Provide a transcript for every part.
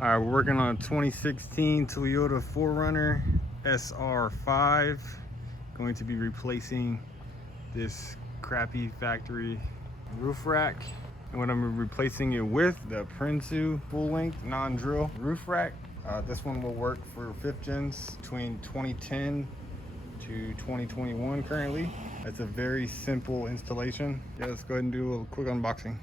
All right, we're working on a 2016 Toyota 4Runner SR5. Going to be replacing this crappy factory roof rack. And what I'm replacing it with, the Prinsu full-length non-drill roof rack. This one will work for 5th gens between 2010 to 2021 currently. It's a very simple installation. Yeah, let's go ahead and do a little quick unboxing.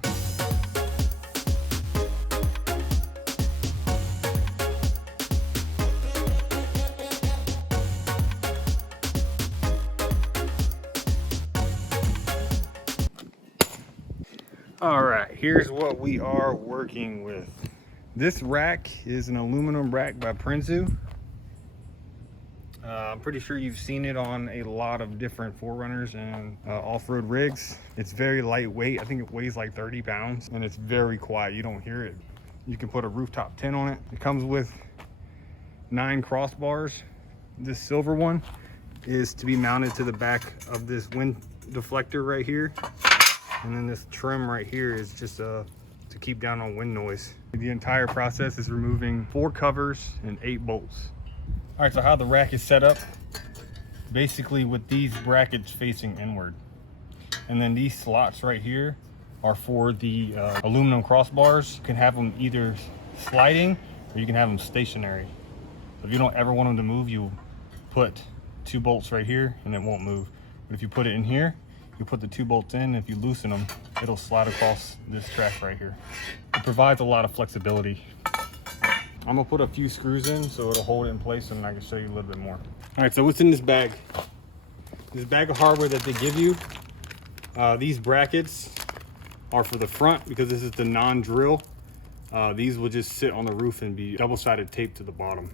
All right, here's what we are working with. This rack is an aluminum rack by Prinsu. I'm pretty sure you've seen it on a lot of different 4Runners and off-road rigs. It's very lightweight. I think it weighs like 30 pounds and it's very quiet. You don't hear it. You can put a rooftop tent on it. It comes with 9 crossbars. This silver one is to be mounted to the back of this wind deflector right here. And then this trim right here is just to keep down on wind noise. The entire process is removing 4 covers and 8 bolts. All right, so how the rack is set up, basically with these brackets facing inward. And then these slots right here are for the aluminum crossbars. You can have them either sliding or you can have them stationary. So if you don't ever want them to move, you put 2 bolts right here and it won't move. But if you put it in here, you put the 2 bolts in, if you loosen them, it'll slide across this track right here. It provides a lot of flexibility. I'm gonna put a few screws in so it'll hold it in place and I can show you a little bit more. All right, so what's in this bag? This bag of hardware that they give you, these brackets are for the front because this is the non-drill. These will just sit on the roof and be double-sided tape to the bottom.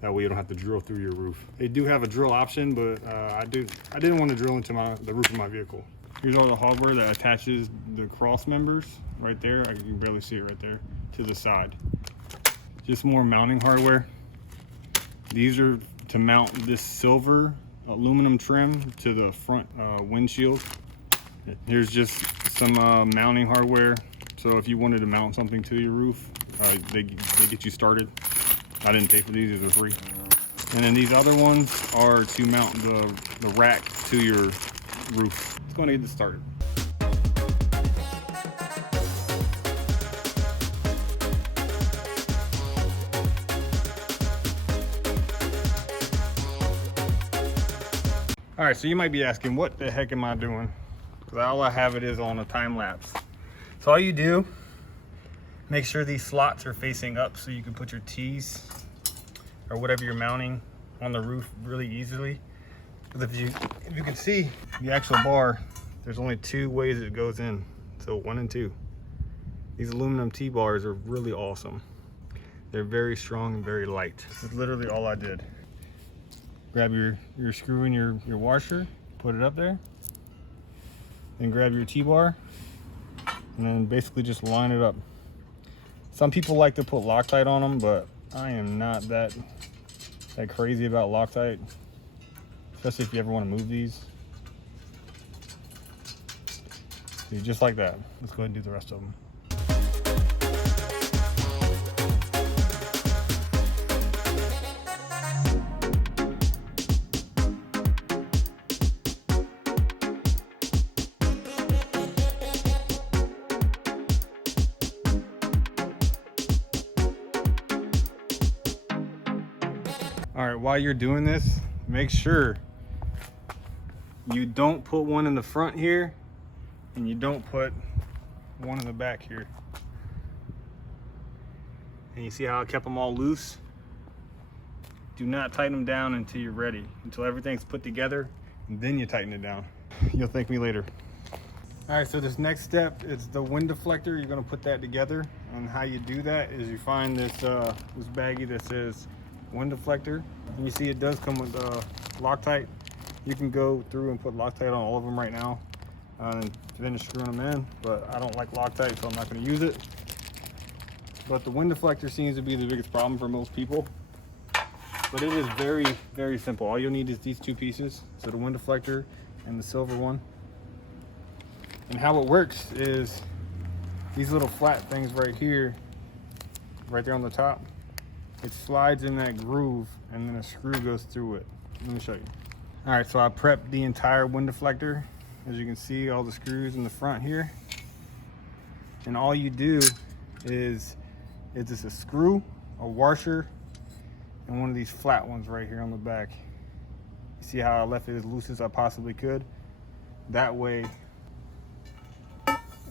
That way you don't have to drill through your roof. They do have a drill option, but I didn't want to drill into the roof of my vehicle. Here's all the hardware that attaches the cross members right there. You can barely see it right there to the side. Just more mounting hardware. These are to mount this silver aluminum trim to the front windshield. Here's just some mounting hardware. So if you wanted to mount something to your roof, they get you started. I didn't pay for these are free. And then these other ones are to mount the rack to your roof. Let's go and get this started. All right, so you might be asking, what the heck am I doing? Because all I have it is on a time lapse. So all you do, make sure these slots are facing up so you can put your T's or whatever you're mounting on the roof really easily. Because if you can see the actual bar, there's only 2 ways it goes in. So 1 and 2. These aluminum T-bars are really awesome. They're very strong and very light. This is literally all I did. Grab your screw in your washer, put it up there, then grab your T-bar, and then basically just line it up. Some people like to put Loctite on them, but I am not that crazy about Loctite, especially if you ever want to move these. So just like that. Let's go ahead and do the rest of them. All right, while you're doing this, make sure you don't put one in the front here and you don't put one in the back here. And you see how I kept them all loose? Do not tighten them down until you're ready, until everything's put together, and then you tighten it down. You'll thank me later. All right, so this next step is the wind deflector. You're gonna put that together, and how you do that is you find this baggie that says wind deflector, and you see it does come with Loctite. You can go through and put Loctite on all of them right now and finish screwing them in, but I don't like Loctite, so I'm not going to use it. But the wind deflector seems to be the biggest problem for most people, but it is very, very simple. All you'll need is these 2 pieces, so the wind deflector and the silver one. And how it works is these little flat things right here, right there on the top, it slides in that groove and then a screw goes through it. Let me show you. All right, so I prepped the entire wind deflector. As you can see, all the screws in the front here. And all you do is just a screw, a washer, and one of these flat ones right here on the back. You see how I left it as loose as I possibly could? That way,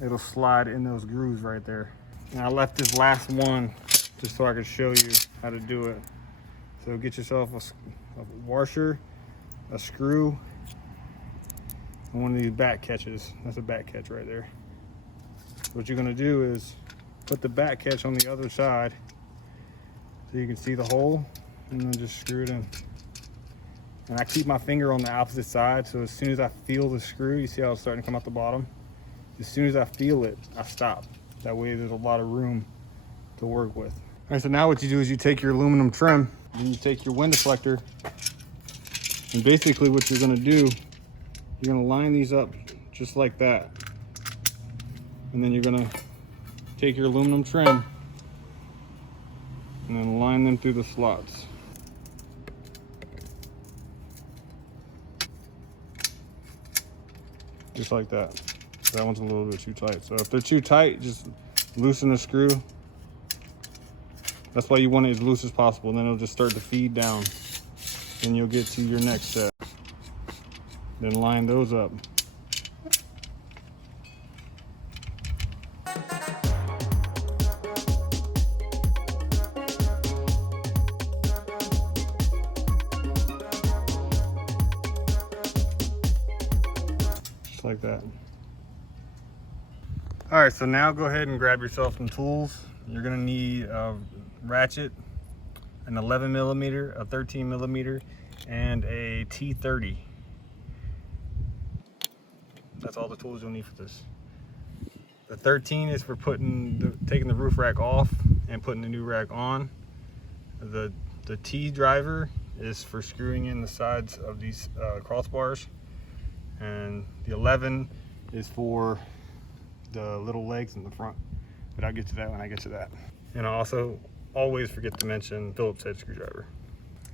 it'll slide in those grooves right there. And I left this last one just so I could show you how to do it. So get yourself a washer, a screw, and one of these back catches. That's a back catch right there. What you're gonna do is put the back catch on the other side so you can see the hole, and then just screw it in. And I keep my finger on the opposite side, so as soon as I feel the screw, you see how it's starting to come out the bottom? As soon as I feel it, I stop. That way there's a lot of room to work with. All right, so now what you do is you take your aluminum trim, and you take your wind deflector, and basically what you're gonna do, you're gonna line these up just like that. And then you're gonna take your aluminum trim and then line them through the slots. Just like that. That one's a little bit too tight. So if they're too tight, just loosen the screw. That's why you want it as loose as possible. And then it'll just start to feed down. Then you'll get to your next set. Then line those up. Like that. All right, so now go ahead and grab yourself some tools. You're gonna need a ratchet, an 11mm, a 13mm, and a T30. That's all the tools you'll need for this. The 13 is for taking the roof rack off and putting the new rack on. The T driver is for screwing in the sides of these crossbars. And the 11 is for the little legs in the front, but I'll get to that when I get to that. And I also always forget to mention Phillips head screwdriver.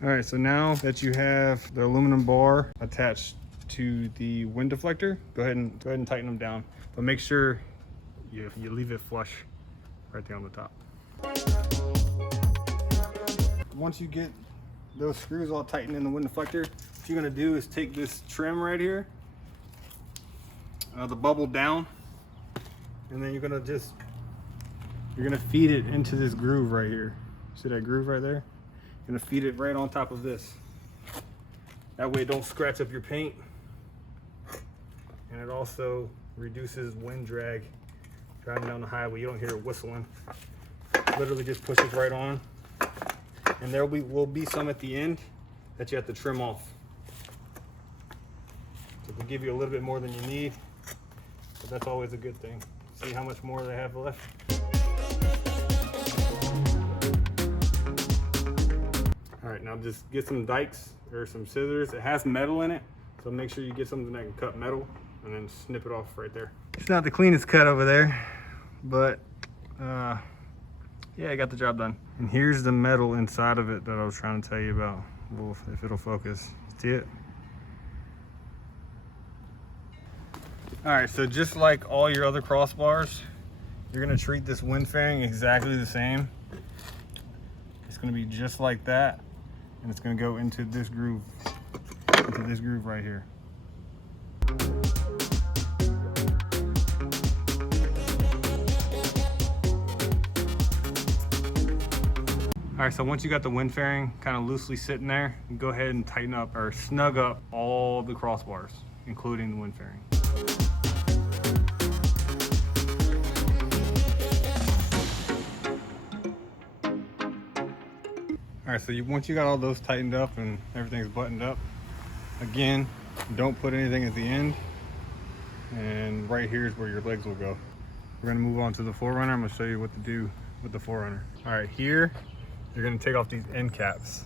All right, so now that you have the aluminum bar attached to the wind deflector, go ahead and tighten them down, but make sure you leave it flush right there on the top. Once you get those screws all tightened in the wind deflector, what you're gonna do is take this trim right here, the bubble down, and then you're gonna feed it into this groove right here. See that groove right there? You're gonna feed it right on top of this. That way it don't scratch up your paint, and it also reduces wind drag driving down the highway. You don't hear it whistling. Literally just pushes right on, and there will be some at the end that you have to trim off. So it'll give you a little bit more than you need. But that's always a good thing. See how much more they have left? All right, now just get some dikes or some scissors. It has metal in it, so make sure you get something that can cut metal and then snip it off right there. It's not the cleanest cut over there, but yeah, I got the job done. And here's the metal inside of it that I was trying to tell you about. Well, if it'll focus. See it? All right, so just like all your other crossbars, you're gonna treat this wind fairing exactly the same. It's gonna be just like that, and it's gonna go into this groove right here. All right, so once you got the wind fairing kind of loosely sitting there, you go ahead and tighten up or snug up all the crossbars, including the wind fairing. All right, so once you got all those tightened up and everything's buttoned up, again, don't put anything at the end. And right here is where your legs will go. We're gonna move on to the Forerunner. I'm gonna show you what to do with the Forerunner. All right, here, you're gonna take off these end caps.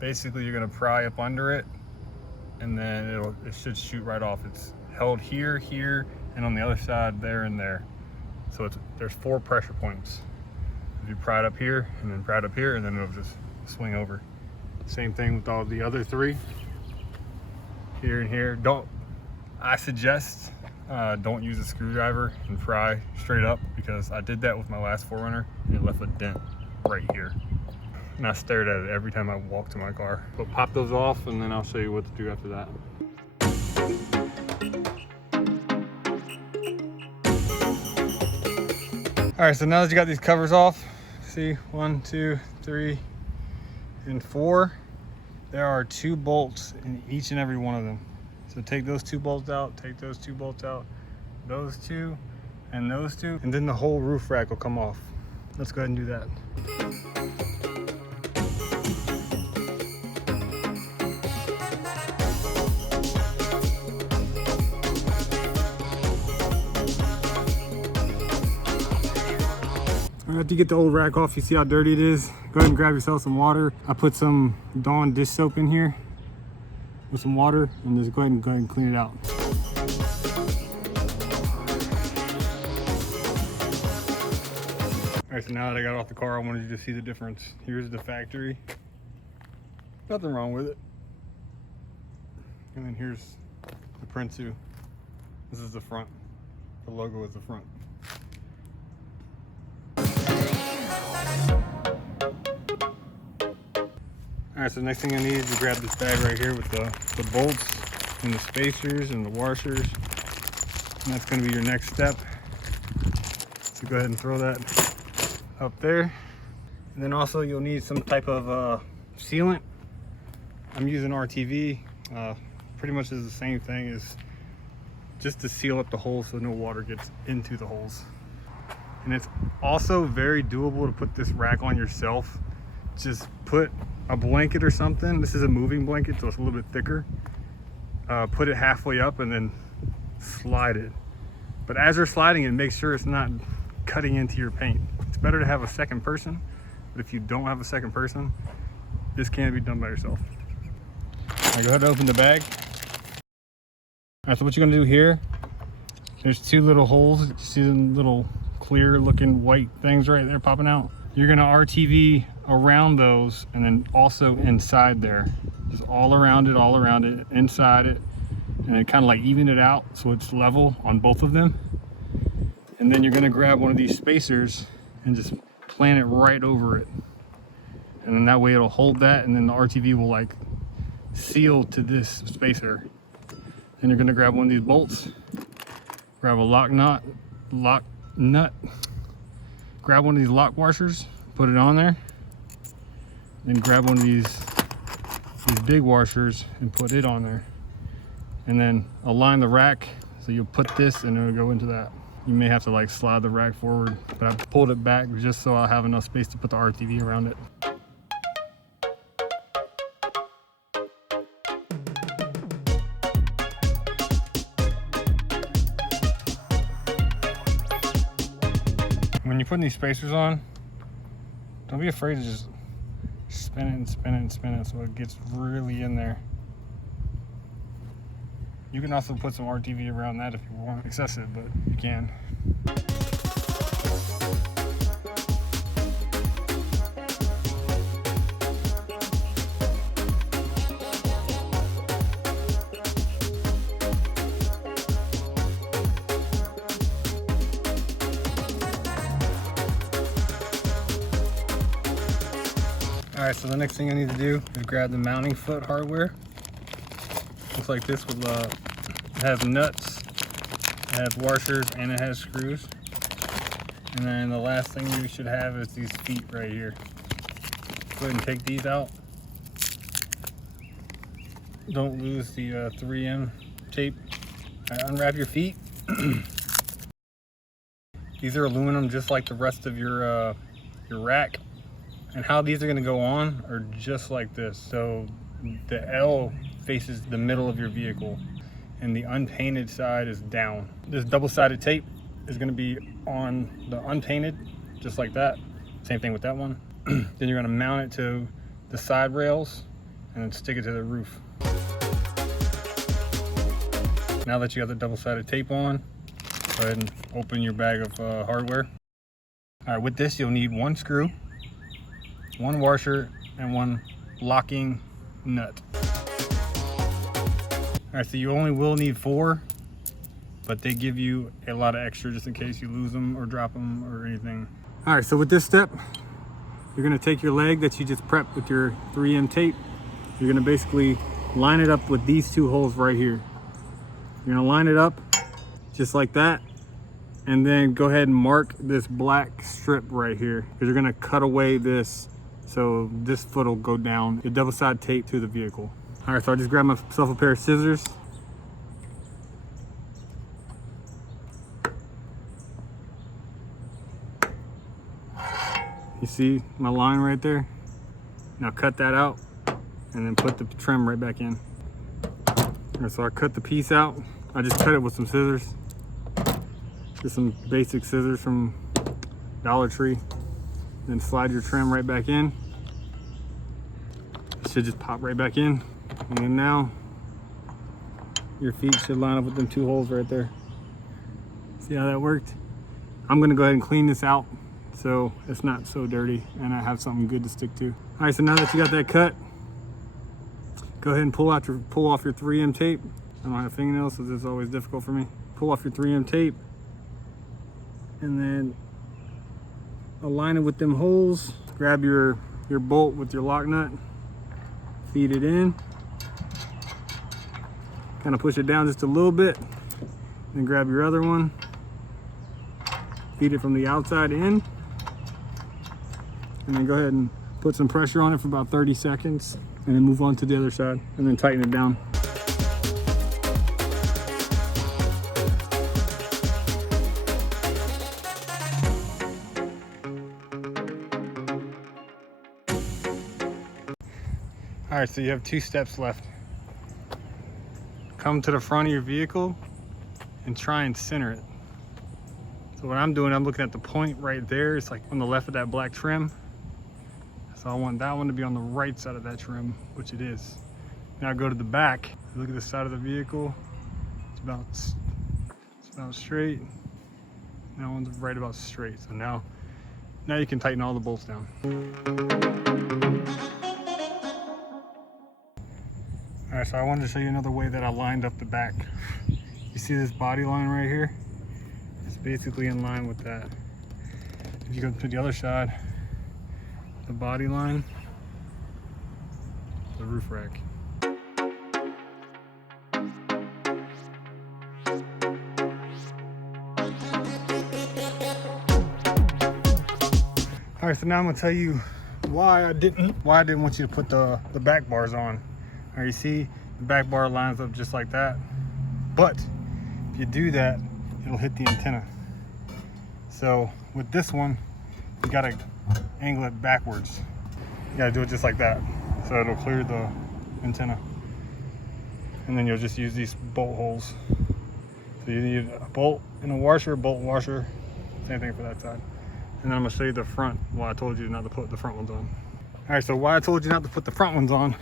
Basically, you're gonna pry up under it, and then it should shoot right off. It's held here, here, and on the other side, there and there. So there's 4 pressure points. If you pry it up here, and then pry it up here, and then it'll just swing over. Same thing with all the other 3. Here and here. I suggest don't use a screwdriver and pry straight up, because I did that with my last 4Runner and it left a dent right here. And I stared at it every time I walked to my car. But pop those off and then I'll show you what to do after that. All right, so now that you got these covers off, see 1, 2, 3, and 4, there are 2 bolts in each and every one of them. So take those 2 bolts out, take those 2 bolts out, those 2, and those 2, and then the whole roof rack will come off. Let's go ahead and do that. After you get the old rack off, you see how dirty it is. Go ahead and grab yourself some water. I put some Dawn dish soap in here with some water, and just go ahead and clean it out. All right, so now that I got off the car, I wanted you to see the difference. Here's the factory. Nothing wrong with it. And then here's the Prinsu. This is the front. The logo is the front. Alright, so the next thing I need is to grab this bag right here with the bolts and the spacers and the washers. And that's going to be your next step. So go ahead and throw that up there. And then also you'll need some type of sealant. I'm using RTV. Pretty much is the same thing, as just to seal up the holes so no water gets into the holes. And it's also very doable to put this rack on yourself. Just put a blanket or something. This is a moving blanket, so it's a little bit thicker. Put it halfway up and then slide it. But as you're sliding it, make sure it's not cutting into your paint. It's better to have a second person, but if you don't have a second person, this can't be done by yourself. All right, go ahead and open the bag. All right, so what you're gonna do here, there's 2 little holes. You see the little clear looking white things right there popping out? You're gonna RTV around those, and then also inside there. Just all around it, inside it, and then kind of like even it out so it's level on both of them. And then you're gonna grab one of these spacers and just plant it right over it. And then that way it'll hold that, and then the RTV will like seal to this spacer. Then you're gonna grab one of these bolts, grab a lock nut, grab one of these lock washers, put it on there, then grab one of these big washers and put it on there, and then align the rack so you'll put this and it'll go into that. You may have to like slide the rack forward, but I pulled it back just so I'll have enough space to put the RTV around it. When you're putting these spacers on, don't be afraid to just spin it and spin it and spin it so it gets really in there. You can also put some RTV around that if you want excessive, but you can. All right, so the next thing I need to do is grab the mounting foot hardware. Looks like this with it has nuts, it has washers, and it has screws. And then the last thing you should have is these feet right here. Go ahead and take these out. Don't lose the 3M tape. All right, unwrap your feet. These are aluminum, just like the rest of your rack. And how these are going to go on are just like this. So the L faces the middle of your vehicle and the unpainted side is down. This double-sided tape is going to be on the unpainted, just like that. Same thing with that one. Then you're going to mount it to the side rails and then stick it to the roof. Now that you got the double-sided tape on, go ahead and open your bag of hardware. All right, with this you'll need 1 screw, 1 washer, and one locking nut. All right, so you only will need 4, but they give you a lot of extra just in case you lose them or drop them or anything. All right, so with this step, you're gonna take your leg that you just prepped with your 3M tape. You're gonna basically line it up with these 2 holes right here. You're gonna line it up just like that, and then go ahead and mark this black strip right here, because you're gonna cut away this, so this foot will go down, the double-sided tape to the vehicle. All right, so I just grabbed myself a pair of scissors. You see my line right there? Now cut that out and then put the trim right back in. All right, so I cut the piece out. I just cut it with some scissors. Just some basic scissors from Dollar Tree. Then slide your trim right back in. It should just pop right back in. And then now your feet should line up with them 2 holes right there. See how that worked? I'm gonna go ahead and clean this out so it's not so dirty and I have something good to stick to. All right, so now that you got that cut, go ahead and pull off your 3M tape. I don't have fingernails, so this is always difficult for me. Pull off your 3M tape and then align it with them holes. Grab your bolt with your lock nut, feed it in. Kind of push it down just a little bit, then grab your other one, feed it from the outside in, and then go ahead and put some pressure on it for about 30 seconds, and then move on to the other side, and then tighten it down. All right, so you have 2 steps left. Come to the front of your vehicle and try and center it. So what I'm doing, I'm looking at the point right there. It's like on the left of that black trim. So I want that one to be on the right side of that trim, which it is. Now go to the back. Look at the side of the vehicle. It's about straight. That one's right about straight. So now you can tighten all the bolts down. All right, so I wanted to show you another way that I lined up the back. You see this body line right here? It's basically in line with that. If you go to the other side, the body line, the roof rack. All right, so now I'm gonna tell you why I didn't want you to put the back bars on. All right, you see the back bar lines up just like that, but if you do that, it'll hit the antenna. So with this one, you gotta angle it backwards. You gotta do it just like that, so it'll clear the antenna. And then you'll just use these bolt holes. So you need a bolt and a washer, bolt and washer, same thing for that side. And then I'm gonna show you the front, why I told you not to put the front ones on. All right, so why I told you not to put the front ones on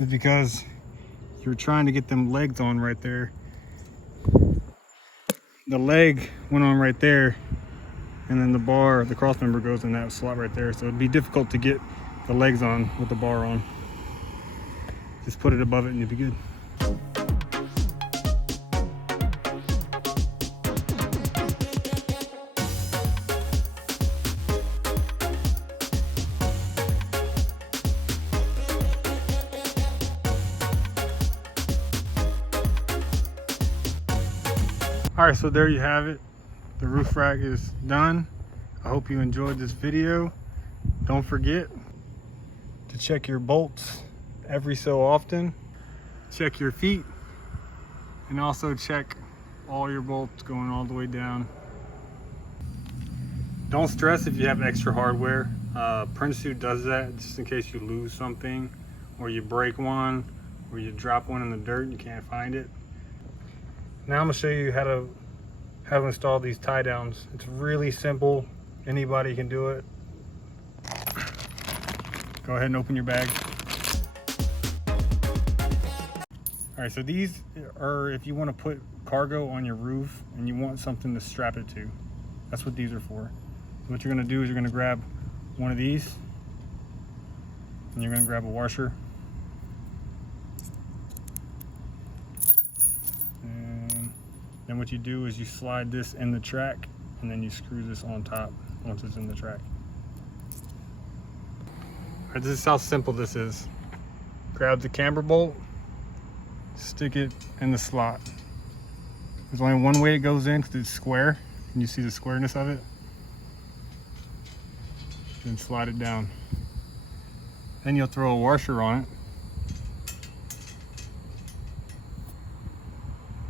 is because you're trying to get them legs on right there. The leg went on right there, and then the bar, the cross member goes in that slot right there. So it'd be difficult to get the legs on with the bar on. Just put it above it and you'll be good. All right, so there you have it. The roof rack is done. I hope you enjoyed this video. Don't forget to check your bolts every so often. Check your feet, and also check all your bolts going all the way down. Don't stress if you have extra hardware. Prinsu does that just in case you lose something, or you break one, or you drop one in the dirt and you can't find it. Now I'm gonna show you how to install these tie downs. It's really simple. Anybody can do it. Go ahead and open your bag. All right, so these are if you want to put cargo on your roof and you want something to strap it to. That's what these are for. So what you're gonna do is you're gonna grab one of these, And you're gonna grab a washer. And then what you do is you slide this in the track, and then you screw this on top once it's in the track. All right, this is how simple this is. Grab the camber bolt, stick it in the slot. There's only one way it goes in because it's square. Can you see the squareness of it? Then slide it down. Then you'll throw a washer on it.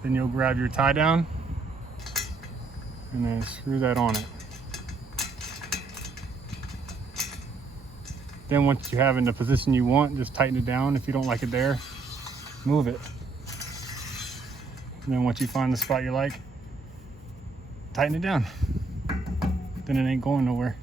Then you'll grab your tie down and then screw that on it. Then once you have it in the position you want, just tighten it down. If you don't like it there, move it. And then once you find the spot you like, tighten it down. Then it ain't going nowhere.